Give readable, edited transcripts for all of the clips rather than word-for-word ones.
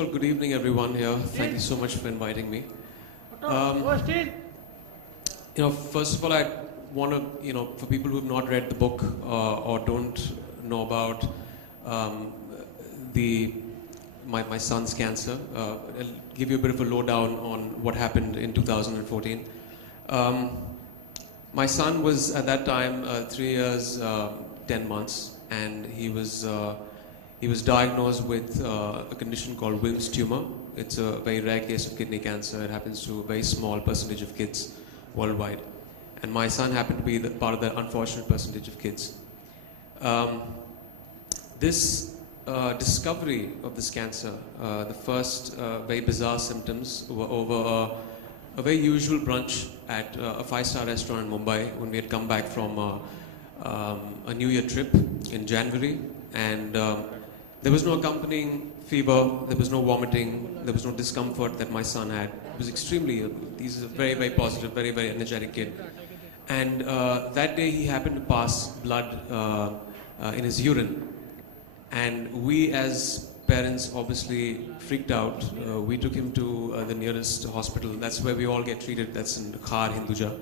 all, good evening everyone here. Thank you so much for inviting me. First of all, I want to, for people who have not read the book or don't know about my son's cancer, I'll give you a bit of a lowdown on what happened in 2014. My son was at that time 3 years, 10 months, and he was diagnosed with a condition called Wilms tumor. It's a very rare case of kidney cancer. It happens to a very small percentage of kids worldwide. And my son happened to be part of that unfortunate percentage of kids. This discovery of this cancer, the first very bizarre symptoms were over a very usual brunch at a 5-star restaurant in Mumbai when we had come back from a New Year trip in January. And there was no accompanying fever, there was no vomiting, there was no discomfort that my son had. He was extremely, he's a very, very positive, very, very energetic kid. And that day he happened to pass blood in his urine. And we as parents obviously freaked out. We took him to the nearest hospital. That's where we all get treated. That's in Khar, Hinduja.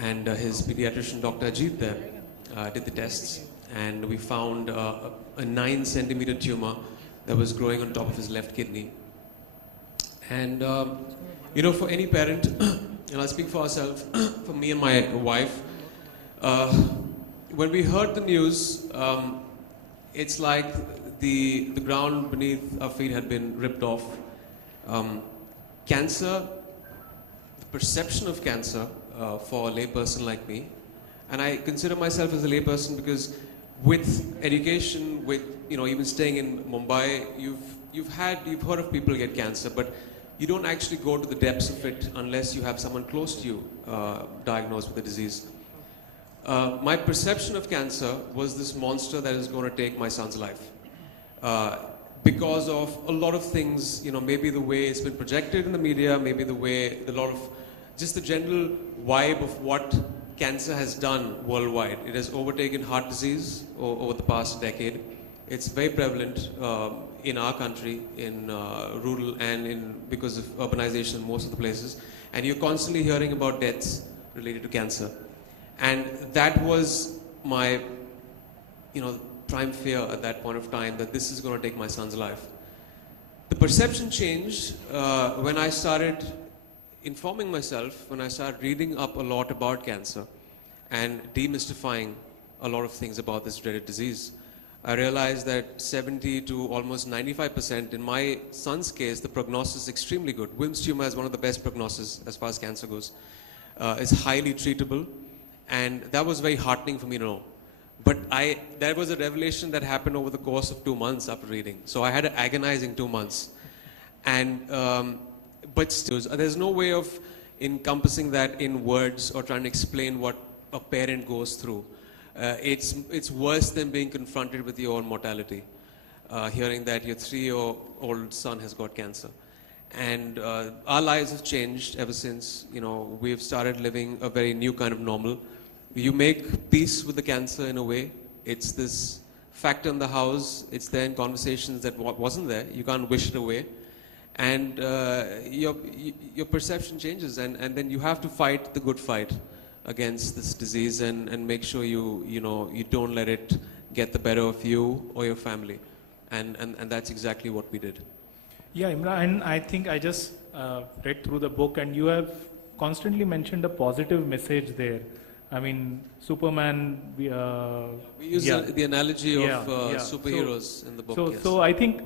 And his pediatrician, Dr. Ajit there, did the tests. And we found a 9-centimeter tumor that was growing on top of his left kidney. And, for any parent, and I'll speak for ourselves, for me and my wife, when we heard the news, it's like the ground beneath our feet had been ripped off. Cancer, the perception of cancer for a layperson like me, and I consider myself as a layperson because with education, with even staying in Mumbai, you've heard of people get cancer, but you don't actually go to the depths of it unless you have someone close to you diagnosed with the disease. My perception of cancer was this monster that is going to take my son's life. Because of a lot of things, maybe the way it's been projected in the media, maybe the way just the general vibe of what cancer has done worldwide. It has overtaken heart disease over the past decade. It's very prevalent in our country, in rural and because of urbanization in most of the places. And you're constantly hearing about deaths related to cancer. And that was my, prime fear at that point of time, that this is going to take my son's life. The perception changed when I started informing myself, when I started reading up a lot about cancer and demystifying a lot of things about this dreaded disease. I realized that 70 to almost 95%, in my son's case, the prognosis is extremely good. Wilms tumor has one of the best prognosis as far as cancer goes. It's highly treatable, and that was very heartening for me to know. But there was a revelation that happened over the course of 2 months after reading. So I had an agonizing 2 months. And, but still, there's no way of encompassing that in words or trying to explain what a parent goes through. It's worse than being confronted with your own mortality, hearing that your 3-year-old son has got cancer. And our lives have changed ever since. We've started living a very new kind of normal. You make peace with the cancer in a way. It's this factor in the house. It's there in conversations that wasn't there. You can't wish it away. And your perception changes, and then you have to fight the good fight against this disease and make sure you don't let it get the better of you or your family. And that's exactly what we did. Yeah, Emraan, and I think I just read through the book, and you have constantly mentioned a positive message there. I mean, Superman. We use the analogy of superheroes in the book. So I think,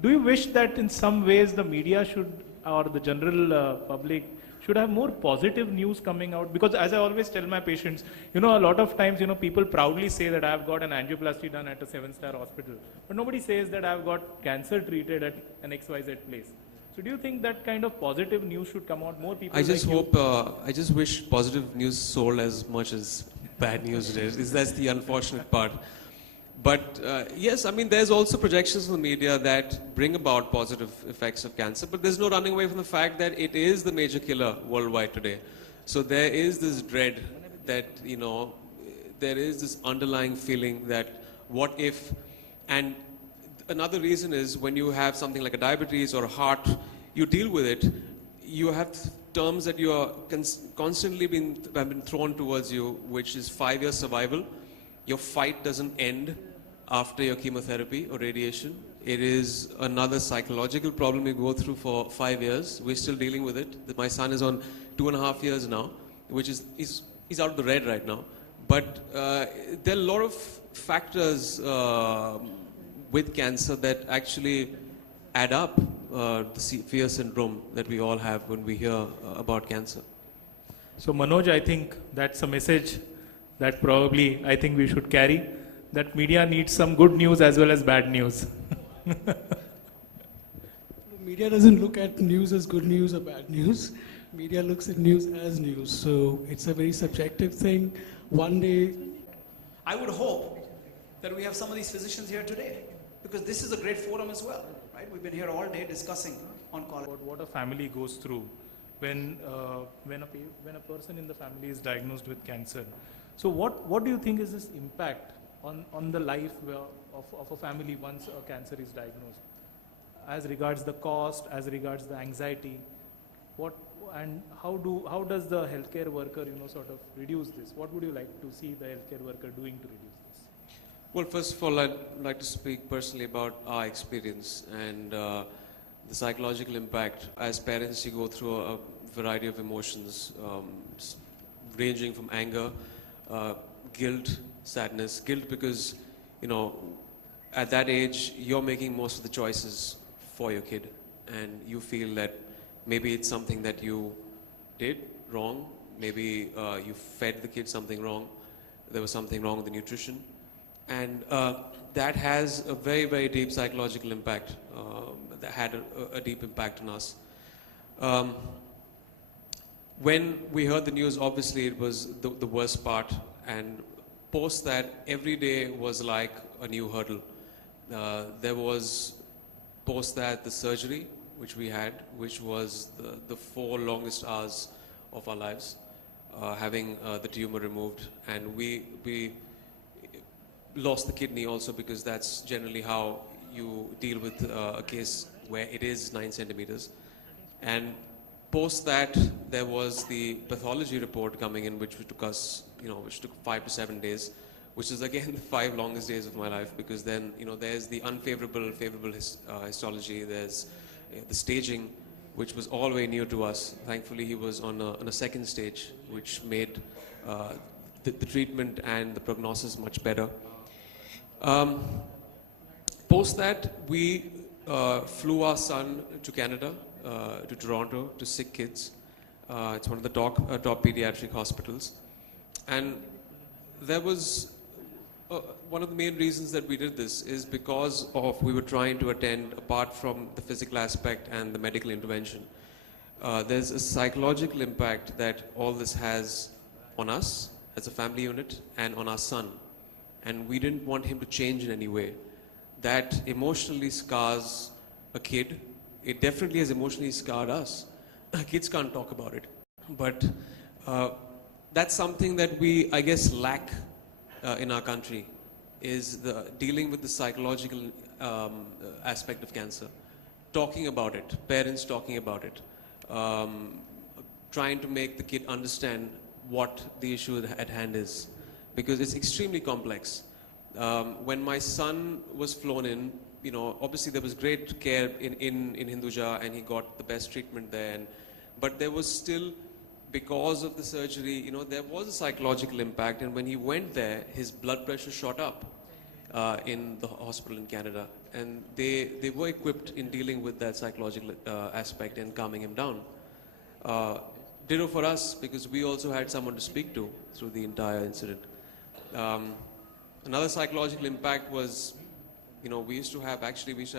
do you wish that in some ways the media should, or the general public, should have more positive news coming out? Because as I always tell my patients, a lot of times, people proudly say that I've got an angioplasty done at a 7-star hospital, but nobody says that I've got cancer treated at an XYZ place. So do you think that kind of positive news should come out? More people. I just wish positive news sold as much as bad news is. That's the unfortunate part. But yes, I mean, there's also projections in the media that bring about positive effects of cancer, but there's no running away from the fact that it is the major killer worldwide today. So there is this dread that, there is this underlying feeling that what if, and another reason is when you have something like a diabetes or a heart, you deal with it. You have terms that you are constantly have been thrown towards you, which is 5 years survival. Your fight doesn't end after your chemotherapy or radiation. It is another psychological problem you go through for 5 years. We're still dealing with it. My son is on 2.5 years now, which is he's out of the red right now. But there are a lot of factors with cancer that actually add up the fear syndrome that we all have when we hear about cancer. So Manoj, I think that's a message that probably I think we should carry, that media needs some good news as well as bad news. Media doesn't look at news as good news or bad news. Media looks at news as news. So it's a very subjective thing. One day, I would hope that we have some of these physicians here today, because this is a great forum as well, right? We've been here all day discussing on colorectal. What a family goes through when a person in the family is diagnosed with cancer. So what do you think is this impact on the life of a family once a cancer is diagnosed, as regards the cost, as regards the anxiety? How does the healthcare worker sort of reduce this? What would you like to see the healthcare worker doing to reduce this? Well, first of all, I'd like to speak personally about our experience and the psychological impact. As parents, you go through a variety of emotions, ranging from anger, guilt, sadness. Guilt because, at that age, you're making most of the choices for your kid, and you feel that maybe it's something that you did wrong, maybe you fed the kid something wrong, there was something wrong with the nutrition, and that has a very, very deep psychological impact, that had a deep impact on us. When we heard the news, obviously it was the worst part, and post that, every day was like a new hurdle. There was post that the surgery, which we had, which was the 4 longest hours of our lives, having the tumor removed, and we lost the kidney also, because that's generally how you deal with a case where it is 9 centimeters. And post that, there was the pathology report coming in, which took us, which took 5 to 7 days, which is again the 5 longest days of my life, because then, there's the favorable histology, there's the staging, which was all very new to us. Thankfully, he was on a second stage, which made the treatment and the prognosis much better. Post that, we flew our son to Canada, to Toronto, to Sick Kids. It's one of the top pediatric hospitals. And there was one of the main reasons that we did this is because we were trying to attend, apart from the physical aspect and the medical intervention, there's a psychological impact that all this has on us as a family unit and on our son. And we didn't want him to change in any way. That emotionally scars a kid. It definitely has emotionally scarred us. Kids can't talk about it. But that's something that we, I guess, lack in our country, is dealing with the psychological aspect of cancer. Talking about it, parents talking about it, trying to make the kid understand what the issue at hand is, because it's extremely complex. When my son was flown in, obviously there was great care in Hinduja, and he got the best treatment there. But there was still, because of the surgery, there was a psychological impact. And when he went there, his blood pressure shot up in the hospital in Canada. And they were equipped in dealing with that psychological aspect and calming him down. Ditto for us, because we also had someone to speak to through the entire incident. Another psychological impact was, we used to have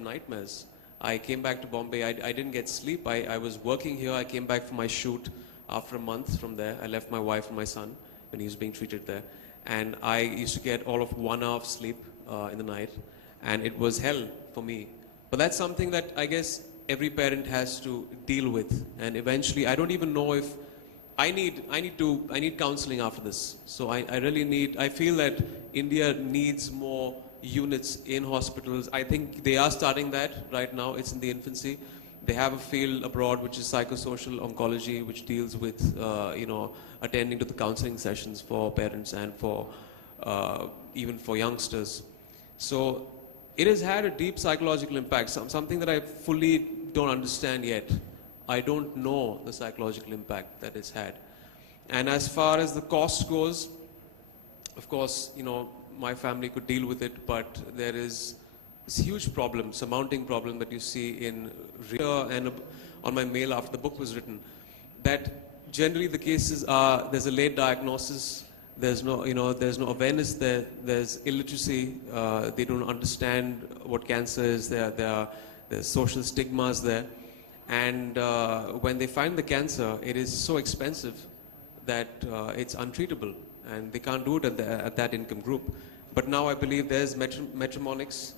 nightmares. I came back to Bombay. I didn't get sleep. I was working here. I came back from my shoot after a month from there. I left my wife and my son when he was being treated there. And I used to get all of 1 hour of sleep in the night. And it was hell for me. But that's something that I guess every parent has to deal with. And eventually, I don't even know if I need counseling after this. So I feel that India needs more units in hospitals. I think they are starting that right now. It's in the infancy. They have a field abroad which is psychosocial oncology, which deals with, attending to the counseling sessions for parents and for even for youngsters. So it has had a deep psychological impact, something that I fully don't understand yet. I don't know the psychological impact that it's had. And as far as the cost goes, of course, my family could deal with it, but there is this huge problem, surmounting problem that you see in and on my mail after the book was written, that generally the cases are, there's a late diagnosis, there's no awareness there, there's illiteracy, they don't understand what cancer is, there's social stigmas there, and when they find the cancer, it is so expensive that it's untreatable, and they can't do it at that income group. But now I believe there's metronomics,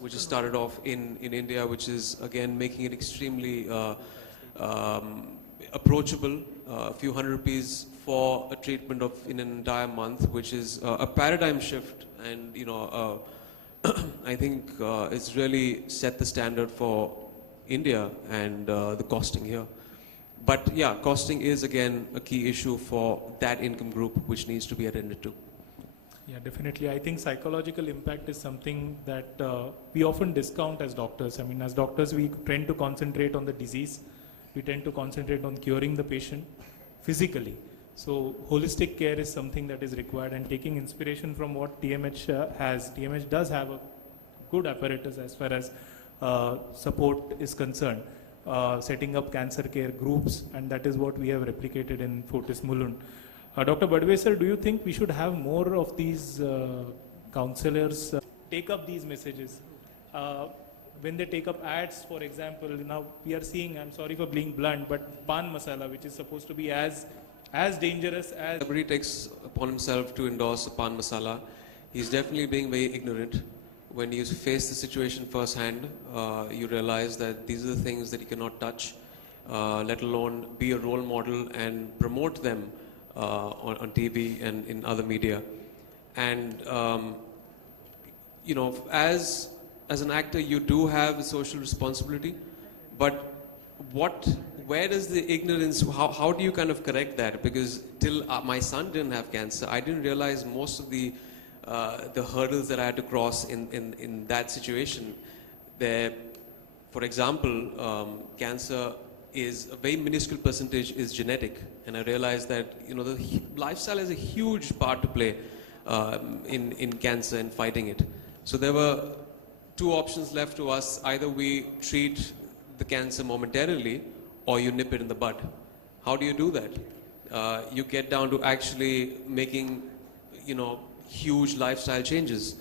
which has started off in India, which is again making it extremely approachable. A few hundred rupees for a treatment in an entire month, which is a paradigm shift, and I think it's really set the standard for India and the costing here. But yeah, costing is again a key issue for that income group, which needs to be attended to. Yeah, definitely. I think psychological impact is something that we often discount as doctors. I mean, as doctors, we tend to concentrate on the disease. We tend to concentrate on curing the patient physically. So holistic care is something that is required, and taking inspiration from what TMH has. TMH does have a good apparatus as far as support is concerned, setting up cancer care groups, and that is what we have replicated in Fortis Mulund. Dr. Badwe sir, do you think we should have more of these counselors take up these messages? When they take up ads, for example, now we are seeing, I'm sorry for being blunt, but pan masala, which is supposed to be as dangerous as... Everybody takes upon himself to endorse a pan masala. He's definitely being very ignorant. When you face the situation firsthand, you realize that these are the things that you cannot touch, let alone be a role model and promote them on TV and in other media. And, as an actor, you do have a social responsibility, but where does the ignorance, how do you kind of correct that? Because till my son didn't have cancer, I didn't realize most of the hurdles that I had to cross in that situation. There, for example, cancer is a very minuscule percentage is genetic, and I realized that the lifestyle has a huge part to play in cancer and fighting it. So there were two options left to us: either we treat the cancer momentarily, or you nip it in the bud. How do you do that? You get down to actually making huge lifestyle changes.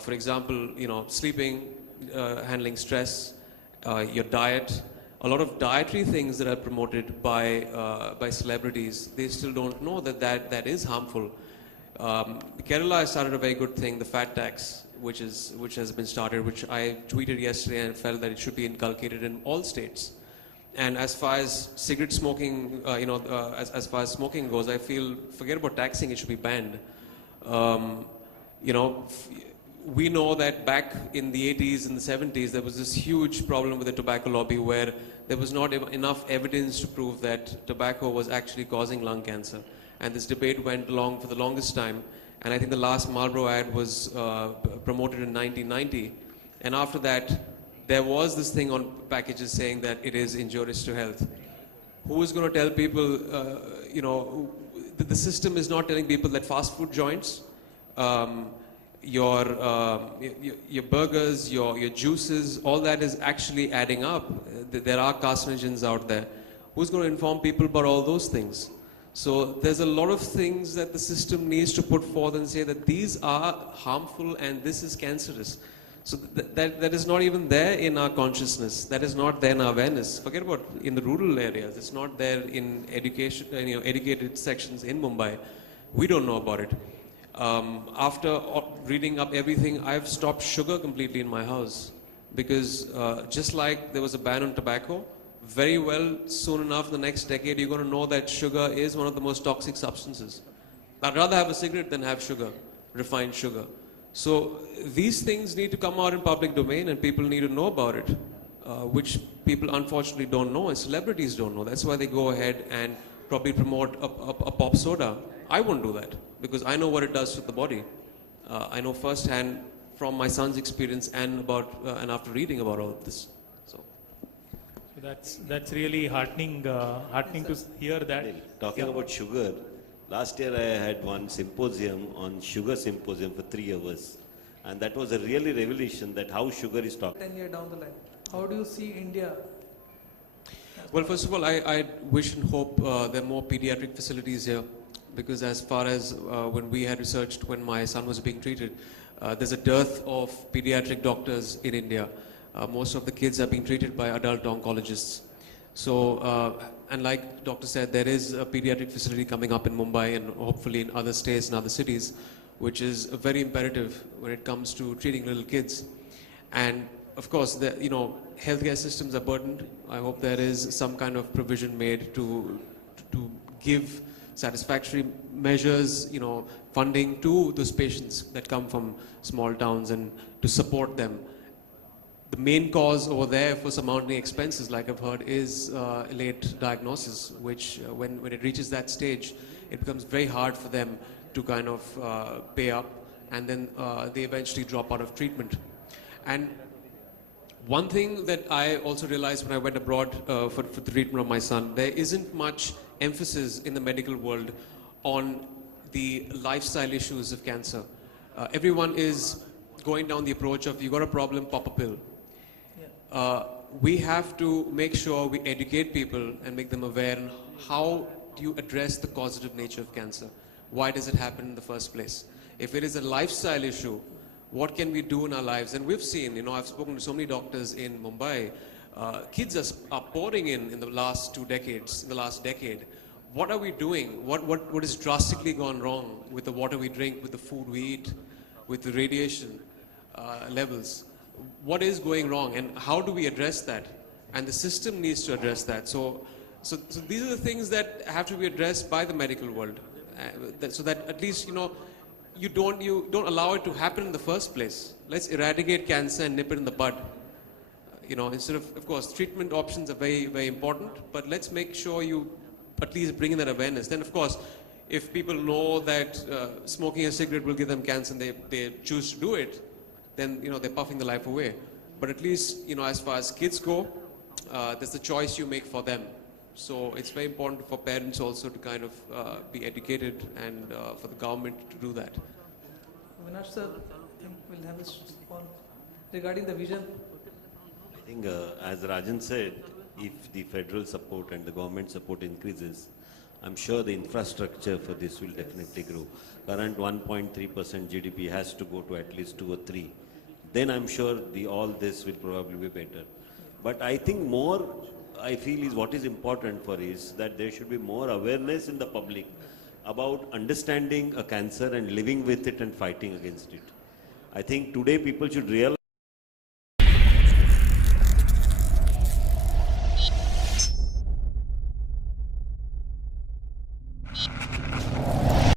For example, sleeping, handling stress, your diet. A lot of dietary things that are promoted by celebrities, they still don't know that is harmful. Kerala has started a very good thing, the fat tax, which has been started, which I tweeted yesterday and felt that it should be inculcated in all states. And as far as cigarette smoking, as far as smoking goes, I feel, forget about taxing, it should be banned. We know that back in the 80s and the 70s, there was this huge problem with the tobacco lobby where there was not enough evidence to prove that tobacco was actually causing lung cancer. And this debate went along for the longest time. And I think the last Marlboro ad was promoted in 1990. And after that, there was this thing on packages saying that it is injurious to health. Who is going to tell people, the system is not telling people that fast food joints, your burgers, your juices, all that is actually adding up. There are carcinogens out there. Who's going to inform people about all those things? So there's a lot of things that the system needs to put forth and say that these are harmful and this is cancerous. So that is not even there in our consciousness. That is not there in our awareness. Forget about in the rural areas. It's not there in education, educated sections in Mumbai. We don't know about it. After reading up everything, I've stopped sugar completely in my house because just like there was a ban on tobacco, very well soon enough the next decade you're going to know that sugar is one of the most toxic substances. I'd rather have a cigarette than have sugar, refined sugar. So these things need to come out in public domain and people need to know about it, which people unfortunately don't know and celebrities don't know. That's why they go ahead and probably promote a pop soda. I won't do that because I know what it does to the body. I know firsthand from my son's experience and and after reading about all of this. So that's really heartening to hear that. Talking about sugar, last year I had one symposium on sugar symposium for 3 hours. And that was a really revelation that how sugar is talked. 10 years down the line, how do you see India? well, first of all, I wish and hope there are more pediatric facilities here, because as far as when we had researched when my son was being treated, there's a dearth of pediatric doctors in India. Most of the kids are being treated by adult oncologists. So, and like doctor said, there is a pediatric facility coming up in Mumbai and hopefully in other states and other cities, which is very imperative when it comes to treating little kids. And of course, healthcare systems are burdened. I hope there is some kind of provision made to give satisfactory measures, funding to those patients that come from small towns and to support them. The main cause over there for surmounting expenses, like I've heard, is late diagnosis, which when it reaches that stage, it becomes very hard for them to kind of pay up, and then they eventually drop out of treatment. And one thing that I also realized when I went abroad for the treatment of my son, there isn't much emphasis in the medical world on the lifestyle issues of cancer. Everyone is going down the approach of, you got a problem, pop a pill. We have to make sure we educate people and make them aware on how do you address the causative nature of cancer. Why does it happen in the first place? If it is a lifestyle issue, what can we do in our lives? And we've seen, I've spoken to so many doctors in Mumbai. Kids are pouring in the last 2 decades, in the last decade. What are we doing? What has drastically gone wrong with the water we drink, with the food we eat, with the radiation levels? What is going wrong, and how do we address that? And the system needs to address that. So these are the things that have to be addressed by the medical world, so that at least you don't allow it to happen in the first place. Let's eradicate cancer and nip it in the bud. Instead of course, treatment options are very, very important, but let's make sure you at least bring in that awareness. Then, of course, if people know that smoking a cigarette will give them cancer and they choose to do it, then they're puffing the life away. But at least as far as kids go, there's the choice you make for them. So it's very important for parents also to kind of be educated, and for the government to do that. Avinash sir, I think we'll have this call regarding the vision. I think as Rajan said, if the federal support and the government support increases, I'm sure the infrastructure for this will definitely grow. Current 1.3% GDP has to go to at least 2 or 3. Then I'm sure all this will probably be better. But I think more, I feel is what is important for is that there should be more awareness in the public about understanding a cancer and living with it and fighting against it. I think today people should realize